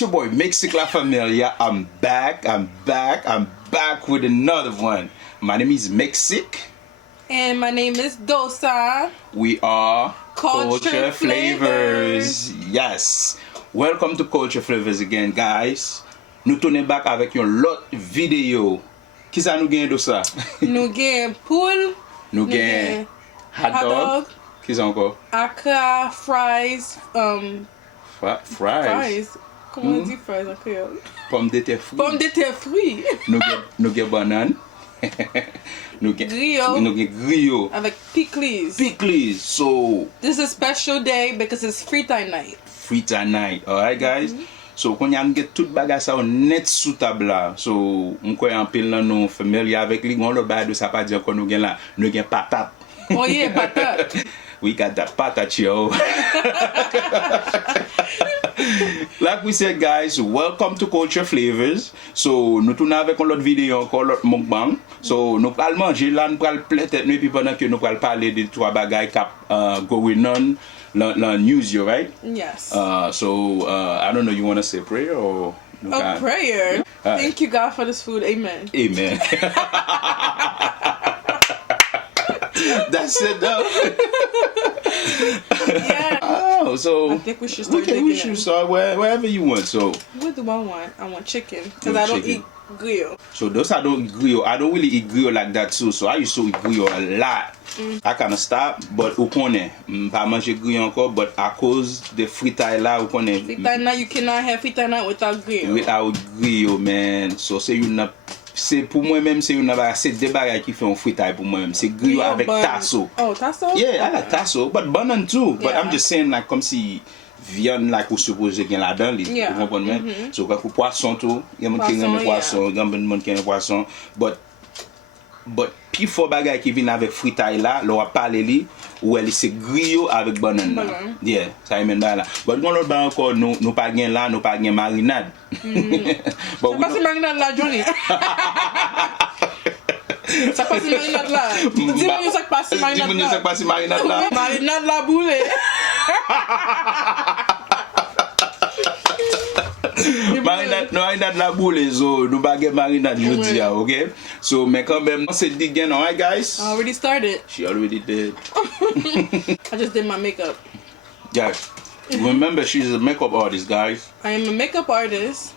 It's your boy Mexic La Familia. I'm back with another one. My name is Mexic. And my name is Dosa. We are Culture Flavors. Yes. Welcome to Culture Flavors again, guys. Nous tournons back avec une autre vidéo. Qui ça nous gagne Dosa? Nous gagne poule. Nous gagne hot dog. Qui ça encore? Accra fries. Fries. Comment on dit fries en créole? Pommes de terre frites. Pommes de terre frites. Nous gagne banane. Nous gagne griot. Avec pickles. Pickles. So this is a special day because it's Fritay night. Fritay night. Alright guys. So kon y a get tout bagay sa net sous table là. So on koy en pile nan nou familiar avec li gon l'autre bagay de ça pas dire qu'on nous gagne là. Nous gagne patate. Oh yeah, patate. We got that patate yo. Like we said guys, welcome to Culture Flavors. So nous tournons avec une autre vidéo encore l'autre mukbang. So nous pral manger là, nous pral peut-être nous puis pendant que nous pral parler de trois bagages cap going on la news you right? Yes. So I don't know, you want to say prayer or a prayer. Thank you God for this food. Amen. Amen. That's it though. Yeah. Oh, so I think we should start we should start wherever you want. So what do I want? I want chicken because I don't eat grill. So those I don't eat grill. I don't really eat grill like that too. So I used to eat grill a lot. I kind of stopped, but au connaît, pas manger grill encore. But à cause de fritay là, au connaît. Fritay night, you cannot have fritay night without grill. Without grill, man. So c'est une c'est pour moi-même c'est une c'est des bagages qui font fritay pour moi-même. C'est grill avec tasso. Oh, tasso? Yeah, I like tasso, but banane too. But I'm just saying like comme si viande like ou supposé gen là-dedans li. Yeah. Vous comprenez? So quand pour poisson tout, il y a mon qui aime poisson, il y a mon qui aime poisson, but puis faut bagay qui vient avec fritay là, l'on va parler li ou elle c'est griot avec banane là. Yeah, ça y mène là. But on l'autre ba encore nous pas gen là, nous pas gen marinade. But ça passe marinade là Johnny. Ça passe marinade là. Dis-moi ça passe marinade là. Dis-moi ça passe marinade là. Marinade la boule. Marinade la boule, so nous baguette marinade jeudi, okay? So, mais quand même, c'est dit again, alright guys? I already started. She already did. I just did my makeup. Guys, remember she's a makeup artist, guys. I am a makeup artist.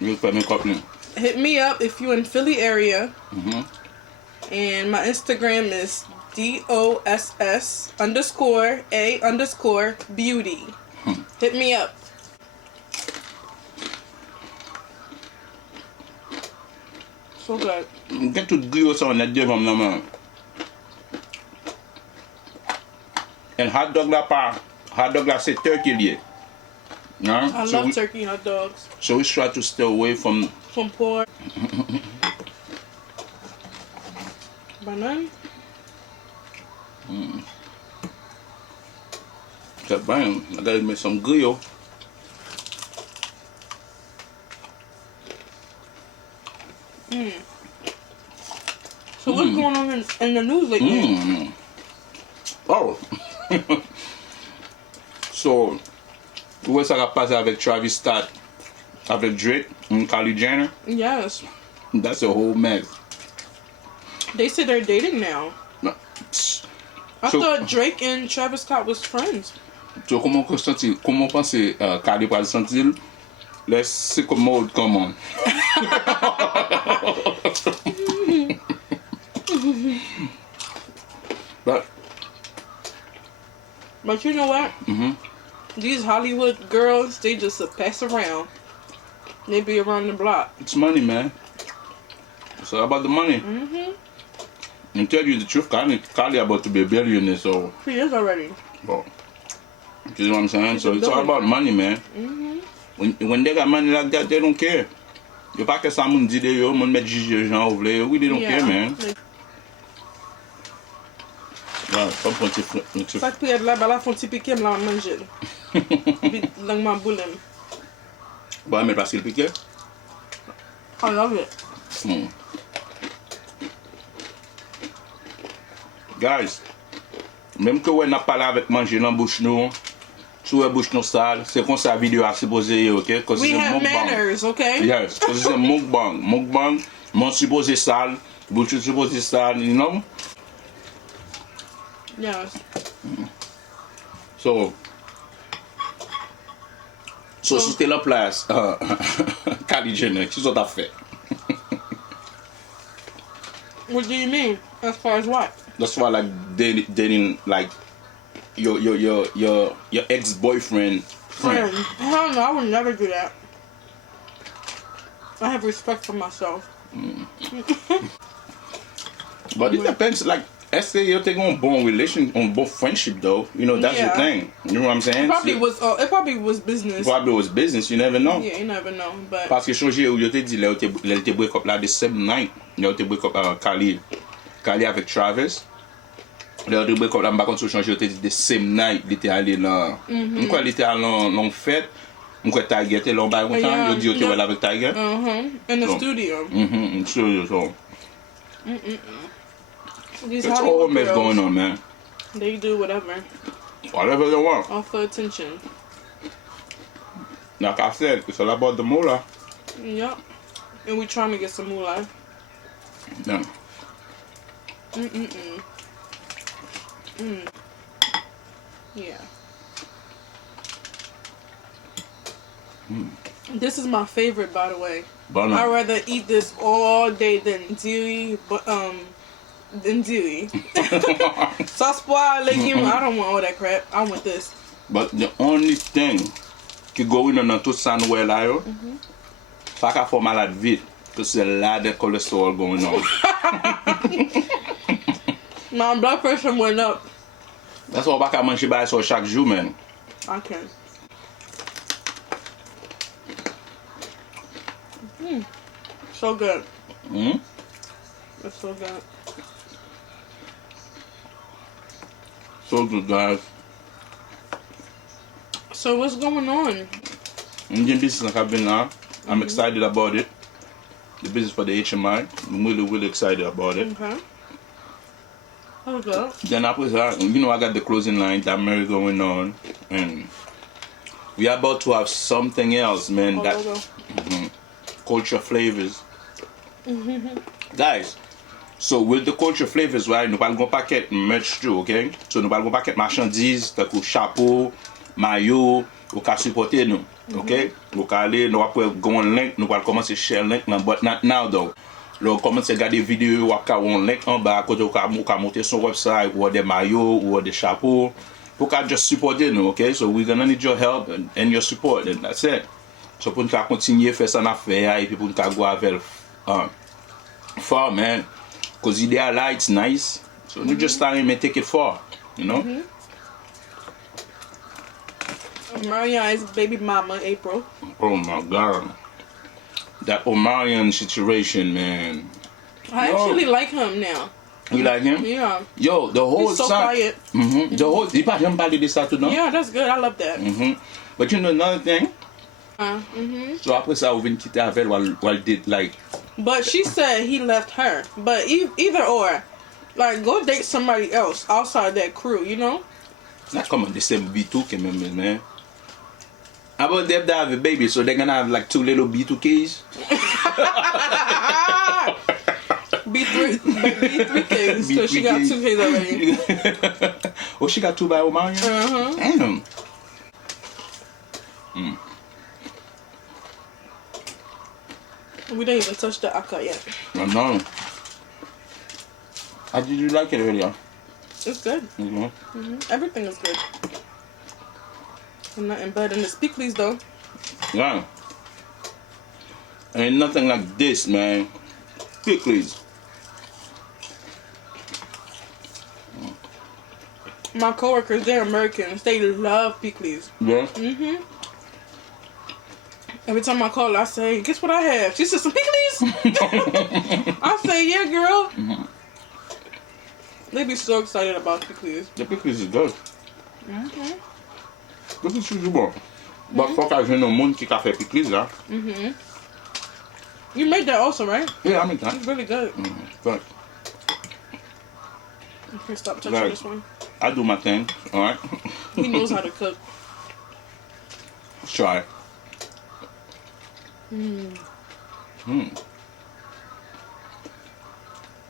You put makeup in. Hit me up if you're in Philly area. And my Instagram is DOSS_A_beauty. Hit me up. So good. Get to grill ça on a dit comme non. And hot dog là c'est turkey lié. Yeah? I love turkey hot dogs. So we try to stay away from pork. Banane. C'est bien. I gotta make some grill. So what's going on in the news lately? Oh. So, où est-ce que ça va passer avec Travis Scott, avec Drake and Kylie Jenner? Yes. That's a whole mess. They say they're dating now. I So, thought Drake and Travis Scott was friends. So comment penser Kylie va le sentir? Let's see comment it come on. But you know what? These Hollywood girls, they just pass around. They be around the block. It's money, man. It's all about the money. And tell you the truth, Kylie about to be a billionaire, so. She is already. Well, you know what I'm saying? So it's all about money, man. When they got money like that, they don't care. Yo pas que ça moun dit de yo, moun met juge gens ou vle, we they don't care, man. Ouais, pas pour petit. Pas de là, bah là font petit piqué, là manger. Lang ma boulem. Bah mais parce qu'il piqué. I love it. Guys, même que on a parlé avec manger dans bouche nous, Sou e bouche nou sal, c'est comme ça vidéo a supposé, ok? Cause We it's a have mukbang. manners, okay? Yes, cause it's a mukbang. Mukbang, mon supposé sal, bouche supposé sal, you know? Yes. So si t'es la place, Kylie Jenner, qu'est-ce que t'as fait? What do you mean? As far as what? That's why like dating like your ex-boyfriend friend. Hell no, I would never do that. I have respect for myself. But it depends, like, est-ce que you take on bon relation, on bon friendship though? You know, that's Yeah. the thing. You know what I'm saying? It probably was business. Probably was business, you never know. Yeah, you never know. But Parce que changer ou yo te dit, là, yo te break up là, the same night, yo te break up Kylie avec Travis. Là, yo te break up là, m'ba kon sou changer, yo te dit the same night, li te allé là. M'kwa li te allé dans fête, m'kwa Tiger te l'on ba yon temps, yo di yo te wèl avec Tiger. in the So. studio. So. These It's Hollywood all mess girls, going on, man. they do whatever. Whatever they want. All for attention. Like I said, it's all about the moolah. Yep. And we trying to get some moolah. Yeah. Yeah. This is my favorite, by the way. But I'd rather eat this all day than dili, than dili. Sauce pois, legume, I don't want all that crap. I want this. But the only thing qui go in dans tout ça noué là yo, pas qu'à faire malade vite, parce que c'est là de cholesterol going on. My blood pressure went up. That's why pas qu'à manger by so chaque jour, man. I can. So good. It's so good. So good, guys. So what's going on? Indian business I've been now. I'm excited about it. The business for the HMI. I'm really excited about it. Okay. Oh, good. Then after that, you know, I got the closing line, that merry going on, and we are about to have something else, man. Oh, That logo. culture flavors. Guys, so with the culture flavors, right, nous parlons paquet merch too, okay? So nous parlons paquet marchandises, tak ou chapeau, maillot, ou ka supporter nous, okay? Ou ka aller, nous après go on link, nous allons commencer share link, but not now though. Là, on commence à regarder vidéo, ou ka on link en bas, côté ou ka monter son website, ou des maillots, ou des chapeaux, pour ka just supporter nous, okay? So we're gonna need your help and your support, and that's it. So pour nous continuer à faire ça affaire, et puis pour nous go avec far, man. Because idea là, it's nice. So nous just starting to take it far, you know? Maria's baby mama, April. Oh my God. That Omarion situation, man. I actually like him now. You like him? Yeah. Yo, the whole He's so time. quiet. The whole, he pas jamais parlé de ça tout, non? Yeah, that's good. I love that. But you know another thing? Mm-hmm. So après ça, on vient quitter avec while did like. But she said he left her. But either or, like, go date somebody else outside that crew, you know? Not come on the same B2K members, man. How about them that have a baby, so they're gonna have like 2 little B2Ks? B3 kids, because she got 2 kids already. Oh, she got 2 by Omarion? Damn. We didn't even touch the aka yet. I know. How did you like it earlier? It's good. Everything is good. And nothing better than the speaklies, though. Yeah. Ain't nothing like this, man. Pickles. My coworkers, they're Americans. They love pickles. Yeah? Every time I call, I say, guess what I have? She said, some pickles? I say, yeah, girl. They be so excited about pickles. The pickles is good. Pickles is bon. But fuck, I know moun qui a fait pickles, là. You made that also, right? Yeah, I mean that. It's really good. But Okay, stop touching Right. this one. I do my thing, alright? He knows how to cook. Try.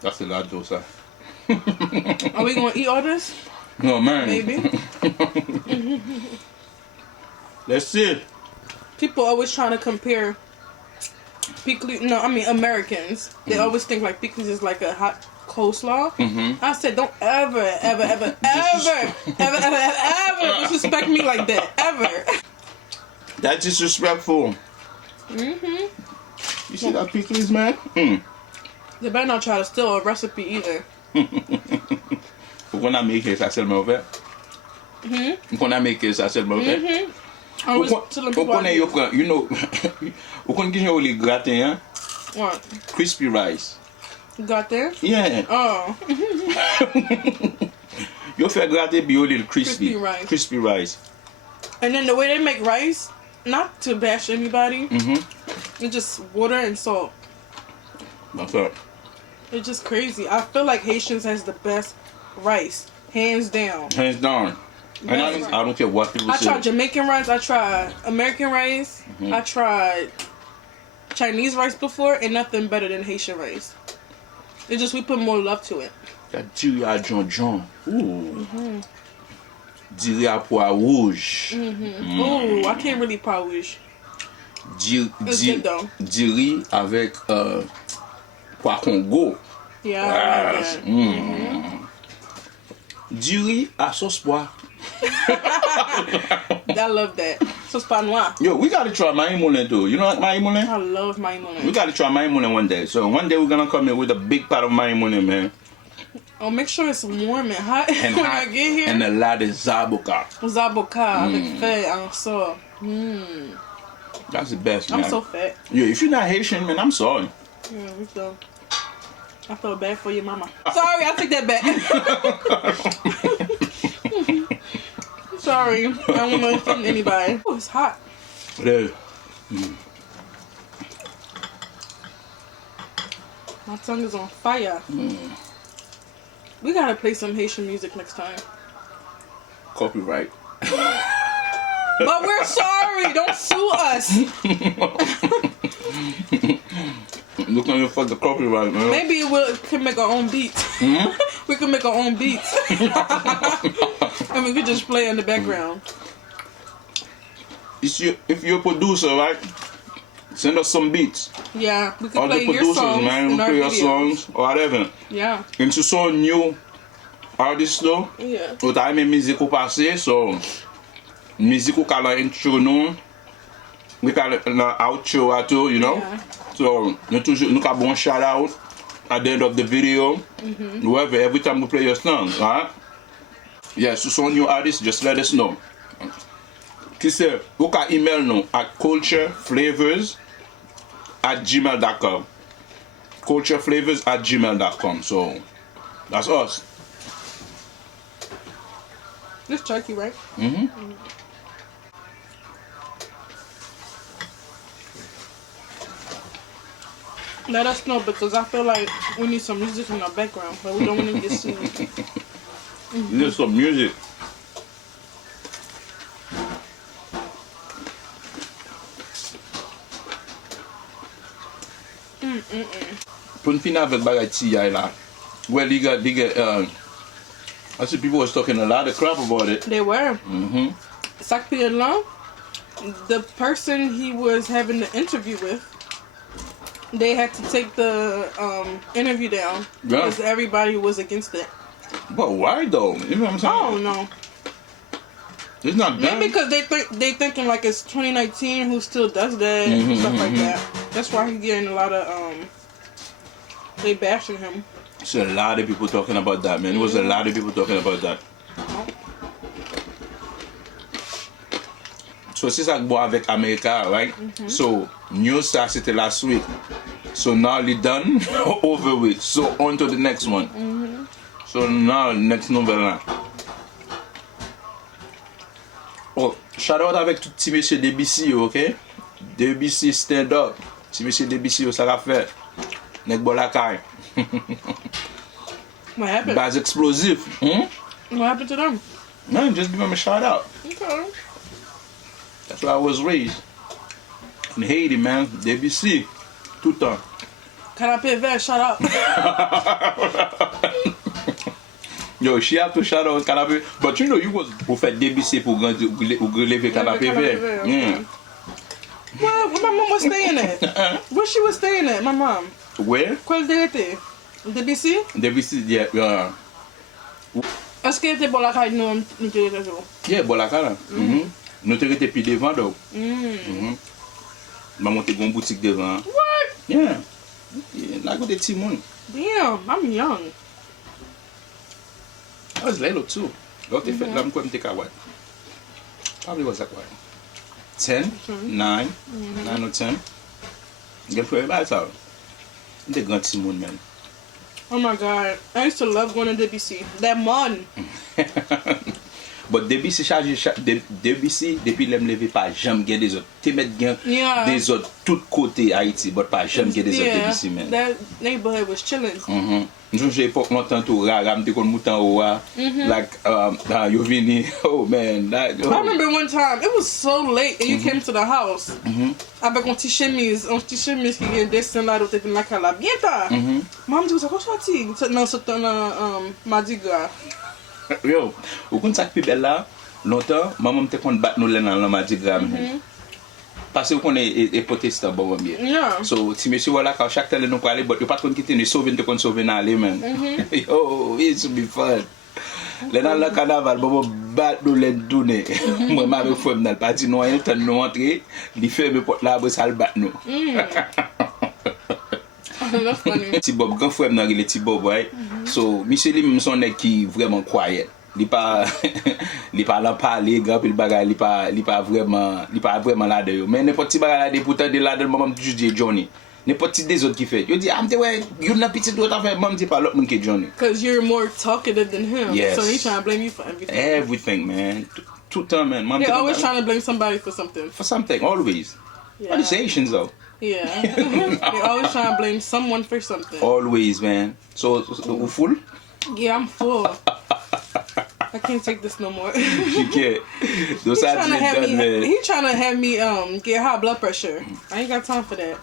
That's a lot though, sir. Are we gonna eat all this? No, man. Maybe. Let's see. People always trying to compare pickles. No, I mean Americans. They always think like pickles is like a hot coleslaw. I said, don't ever disrespect me like that. Ever. That's disrespectful. You see that pickles, man? They better not try to steal a recipe either. Qu'on a make ça seulement ouvert. Qu'on a make ça seulement ouvert. I was telling people. You know, vous connaissez les gratins, hein? What? Crispy rice. Got there? Yeah. Oh. You fais gratter puis you little crispy. Crispy rice. Crispy rice. And then the way they make rice, not to bash anybody, it's just water and salt. That's right. It's just crazy. I feel like Haitians has the best rice, hands down. Hands down. And I don't care what people I say. tried Jamaican rice. I tried American rice. I tried Chinese rice before, and nothing better than Haitian rice. It's just we put more love to it. That diri à John. Ooh. Diri à pois rouge. Ooh, I can't really wish. It's good though. Diri avec pois Congo. Yeah, I like that. Diri à sauce pois. I love that. Sauce pas noir. Yo, we gotta try maï moulin too. You know like maï moulin? I love my We moulin. gotta try maï moulin one day. So one day we're gonna come here with a big pot of maï moulin, man. Oh, make sure it's warm and hot And when hot, I get here. and a lot of zabuka. Zaboka avec fait en sort. That's the best, I'm man. so fat. Yo, if you're not Haitian, man, I'm sorry. Yeah, we so. I feel bad for your mama. Sorry, I take that back. Sorry, I don't want to offend anybody. Oh, it's hot. Yeah. My tongue is on fire. We gotta play some Haitian music next time. Copyright. But we're sorry. Don't sue us. Look on your fuck the copyright, man. Maybe we can make our own beats. We can make our own beats. And we could just play in the background. If you're a producer, right? Send us some beats. Yeah, we could All play the your producers, songs man, in we our play your videos. songs or whatever. Yeah, And to so new artists though, yeah. ou ta aimé musique ou passé, so musique ou ka la intro nou, we ka la outro ato, you know? Yeah. So nou ka bon shout out at the end of the video, whoever, every time we play your song, alright? Yeah, so some new artists, just let us know. Ki se, ou ka email nou at cultureflavors@gmail.com. cultureflavors@gmail.com. So, that's us. This turkey, right? Let us know because I feel like we need some music in our background, but we don't want to get sued. There's some music. Pour une finale avec bagay ti yay la. Well, I see people was talking a lot of crap about it. They were. Sac Pierre, the person he was having the interview with, they had to take the interview down because everybody was against it. But why though? You know what I'm saying? I don't know. It's not done. Maybe because they thinking like it's 2019, who still does that and stuff like that. That's why he's getting a lot of they bashing him. There's a lot of people talking about that, man. There was a lot of people talking about that. So c'est ça que bon avec America, right? So news ça c'était last week. So now it's done, over with. So on to the next one. So now next nouvelle. Oh, shout out avec tout petit monsieur DBC, ok? DBC stand up. Petit monsieur DBC, ça va faire. Nek bon la caille. What happened? Baz explosif. What happened to them? Man, just give him a shout out. Okay. That's where I was raised. In Haiti, man. DBC. Tout le temps. Canapé vert, shout out. Yo, she have to shout out canapé. But you know, you was pour faire DBC pour lever canapé vert. Yeah. Where my mom was staying at? Where she was staying at, my mom? Where? Quel était? DBC? DBC, yeah. Est-ce que était bon la caille nous te rete jo? Yeah, bon la cara. Nous te rete pi devant donc. Maman te gon boutique devant. What? Yeah. La go de ti moun. Damn, I'm young. I was little too. Go te fet, lam kwa mte ka what? Probably was like what? 10, 9, 9 or 10. Get for everybody out. The grand ti moun, man. Oh my god, I used to love going to DBC. That mon. But DBC DBC depuis lem leve pa jam gen des autres. Te met gen des autres tout côté Haïti, but pa jam gen des autres DBC, man. That neighborhood was chilling. Nous j'ai époque longtemps tout ram te kon moutan oua. Like you vini. Oh man, that I remember one time, it was so late and you came to the house. Avec un petit chemise qui gen dessin là te vin la kala bien tard. Maman dit ça quoi sorti? Non, c'était dans Mardi Gras. Yo, ou kon sak pi bel la, longtemps, maman te kon bat nou len nan la Mardi Gras. Parce ou kon e protestant bon wè. Yeah. So, ti monsieur wala ka chaque tele nou pale, but yo pat kon kite nou sauve te kon sauve nan ale, man. Yo, it should be fun. Le nan la carnaval, maman bat nou len toune. Mwen ma vek fwem nan pati nou an, tan nou entre, li ferme pot la bo sal bat nou. That's funny. Ti Bob, grand frère nan rile Ti Bob, right? So, monsieur li mè son nek ki vraiment quiet. Li pa lan pale, grand pil bagay, li pa vraiment la de yo. Men n'importe ti bagay la de poutan de la de maman toujours di Johnny. N'importe ti des autres qui fait. Yo di, amte wè, yon nan petit d'autre affaire, maman di pa lot moun ke Johnny. Because you're more talkative than him. Yes. So he's trying to blame you for everything. Everything, man. Tout temps, man. They're always trying to blame somebody for something. For something, always. Yeah. But it's Haitians though. Yeah. They're always trying to blame someone for something. Always, man. So you full? Yeah, I'm full. I can't take this no more. You can't. Those He sides trying done, man. to have me get high blood pressure. I ain't got time for that.